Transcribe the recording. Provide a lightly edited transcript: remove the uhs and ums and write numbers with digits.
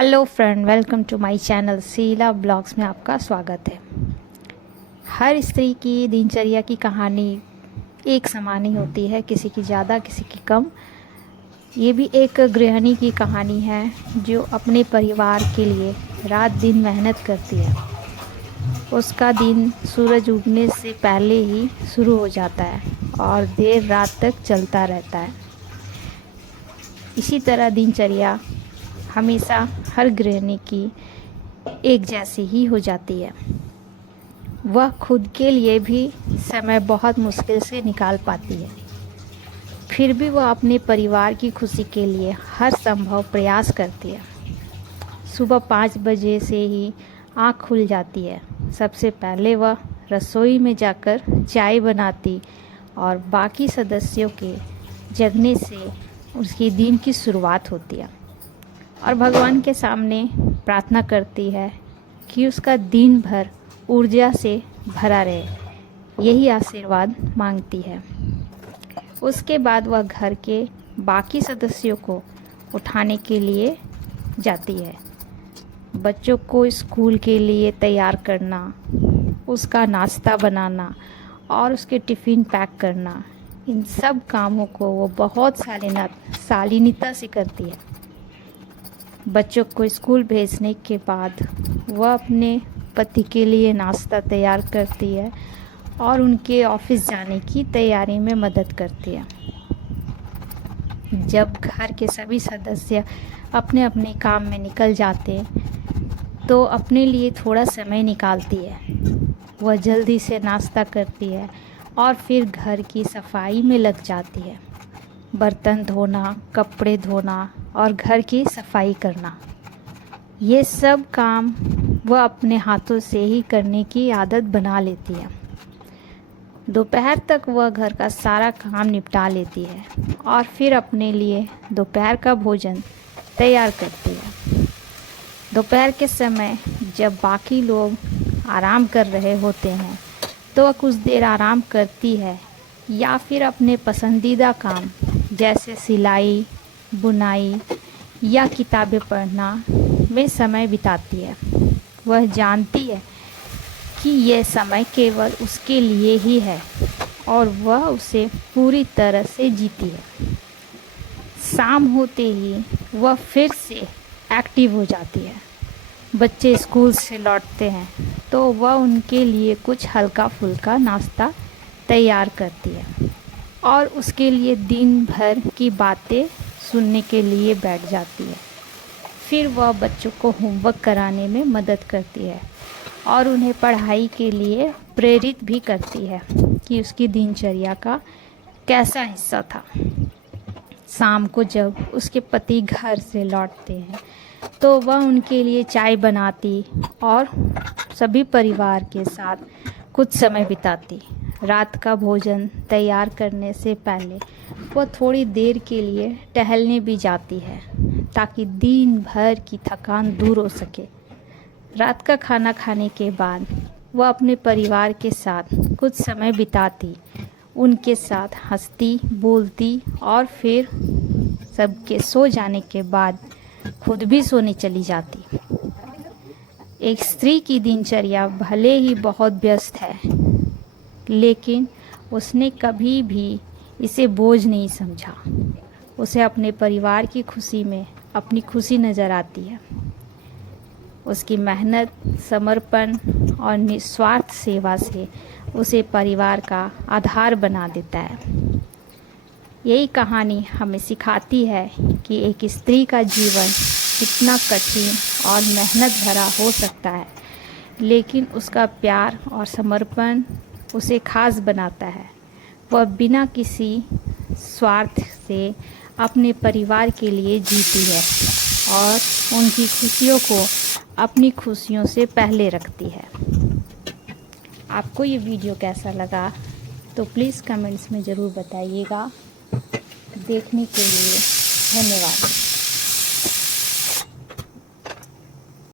Hello friend, welcome to my channel Sheela blogs में आपका स्वागत है। हर स्त्री की दिनचर्या की कहानी एक समान ही होती है, किसी की ज़्यादा किसी की कम। ये भी एक गृहिणी की कहानी है जो अपने परिवार के लिए रात दिन मेहनत करती है। उसका दिन सूरज उगने से पहले ही शुरू हो जाता है और देर रात तक चलता रहता है। इसी तरह दिनचर्या हमेशा हर गृहिणी की एक जैसी ही हो जाती है। वह खुद के लिए भी समय बहुत मुश्किल से निकाल पाती है, फिर भी वह अपने परिवार की खुशी के लिए हर संभव प्रयास करती है। सुबह 5 बजे से ही आँख खुल जाती है। सबसे पहले वह रसोई में जाकर चाय बनाती और बाकी सदस्यों के जगने से उसकी दिन की शुरुआत होती है और भगवान के सामने प्रार्थना करती है कि उसका दिन भर ऊर्जा से भरा रहे। यही आशीर्वाद मांगती है। उसके बाद वह घर के बाकी सदस्यों को उठाने के लिए जाती है। बच्चों को स्कूल के लिए तैयार करना, उसका नाश्ता बनाना और उसके टिफ़िन पैक करना, इन सब कामों को वो बहुत शालीनता से करती है। बच्चों को स्कूल भेजने के बाद वह अपने पति के लिए नाश्ता तैयार करती है और उनके ऑफिस जाने की तैयारी में मदद करती है। जब घर के सभी सदस्य अपने अपने काम में निकल जाते हैं तो अपने लिए थोड़ा समय निकालती है। वह जल्दी से नाश्ता करती है और फिर घर की सफाई में लग जाती है। बर्तन धोना, कपड़े धोना और घर की सफाई करना, ये सब काम वह अपने हाथों से ही करने की आदत बना लेती है। दोपहर तक वह घर का सारा काम निपटा लेती है और फिर अपने लिए दोपहर का भोजन तैयार करती है। दोपहर के समय जब बाकी लोग आराम कर रहे होते हैं तो वह कुछ देर आराम करती है या फिर अपने पसंदीदा काम जैसे सिलाई, बुनाई या किताबें पढ़ना में समय बिताती है। वह जानती है कि यह समय केवल उसके लिए ही है और वह उसे पूरी तरह से जीती है। शाम होते ही वह फिर से एक्टिव हो जाती है। बच्चे स्कूल से लौटते हैं तो वह उनके लिए कुछ हल्का फुल्का नाश्ता तैयार करती है और उसके लिए दिन भर की बातें सुनने के लिए बैठ जाती है। फिर वह बच्चों को होमवर्क कराने में मदद करती है और उन्हें पढ़ाई के लिए प्रेरित भी करती है कि उसकी दिनचर्या का कैसा हिस्सा था। शाम को जब उसके पति घर से लौटते हैं तो वह उनके लिए चाय बनाती और सभी परिवार के साथ कुछ समय बिताती। रात का भोजन तैयार करने से पहले वह थोड़ी देर के लिए टहलने भी जाती है ताकि दिन भर की थकान दूर हो सके। रात का खाना खाने के बाद वह अपने परिवार के साथ कुछ समय बिताती, उनके साथ हंसती बोलती और फिर सबके सो जाने के बाद खुद भी सोने चली जाती। एक स्त्री की दिनचर्या भले ही बहुत व्यस्त है, लेकिन उसने कभी भी इसे बोझ नहीं समझा। उसे अपने परिवार की खुशी में अपनी खुशी नज़र आती है। उसकी मेहनत, समर्पण और निस्वार्थ सेवा से उसे परिवार का आधार बना देता है। यही कहानी हमें सिखाती है कि एक स्त्री का जीवन कितना कठिन और मेहनत भरा हो सकता है, लेकिन उसका प्यार और समर्पण उसे खास बनाता है। वह बिना किसी स्वार्थ से अपने परिवार के लिए जीती है और उनकी खुशियों को अपनी खुशियों से पहले रखती है। आपको ये वीडियो कैसा लगा तो प्लीज़ कमेंट्स में ज़रूर बताइएगा। देखने के लिए धन्यवाद।